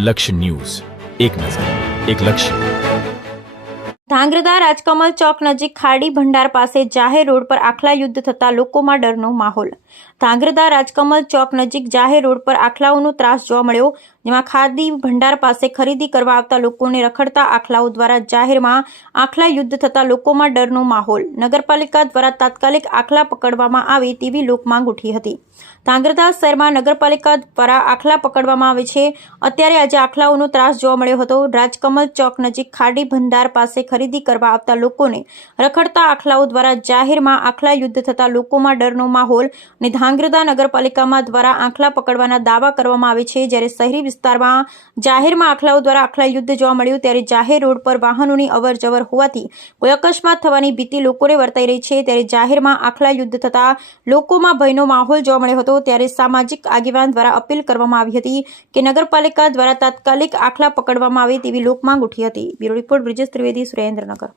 લક્ષ્ય ન્યૂઝ, એક નજર, એક લક્ષ્ય। ધાંગ્રધા રાજકમલ ચોક નજીક ખાડી ભંડાર પાસે જાહેર રોડ પર આખલા યુદ્ધ થતા લોકોમાં ડરનો માહોલ। ધાંગ્રધા રાજકમલ ચોક નજીક જાહેર રોડ પર આખલાઓનો ત્રાસ જોવા મળ્યો, જેમાં ખાદી ભંડાર પાસે ખરીદી કરવા આવતા લોકોને રખડતા આખલાઓ દ્વારા જાહેરમાં આખલા યુદ્ધ થતા લોકોમાં ડરનો માહોલ। નગરપાલિકા દ્વારા તાત્કાલિક આખલા પકડવામાં આવે તેવી લોકમાંગ ઉઠી હતી। ધાંગ્રધા શહેરમાં નગરપાલિકા દ્વારા આખલા પકડવામાં આવે છે। અત્યારે આજે આખલાઓનો ત્રાસ જોવા મળ્યો હતો। રાજકમલ ચોક નજીક ખાડી ભંડાર પાસે ખરીદી કરવા આવતા લોકોને રખડતા આખલાઓ દ્વારા જાહેરમાં આખલા યુદ્ધ થતા લોકોમાં ડરનો માહોલ અને ધાંગ્રધા નગરપાલિકામાં દ્વારા આખલા પકડવાના દાવા કરવામાં આવે છે। જ્યારે શહેરી વિસ્તારમાં જાહેરમાં આખલાઓ દ્વારા આખલા યુદ્ધ જોવા મળ્યું, ત્યારે જાહેર રોડ પર વાહનોની અવરજવર હોવાથી કોઈ અકસ્માત થવાની ભીતિ લોકોને વર્તાઈ રહી છે। ત્યારે જાહેરમાં આખલા યુદ્ધ થતા લોકોમાં ભયનો માહોલ જોવા મળ્યો હતો। ત્યારે સામાજિક આગેવાન દ્વારા અપીલ કરવામાં આવી હતી કે નગરપાલિકા દ્વારા તાત્કાલિક આખલા પકડવામાં આવે તેવી લોકમાંગ ઉઠી હતી। Bureau report Brijesh Trivedi, Surendranagar.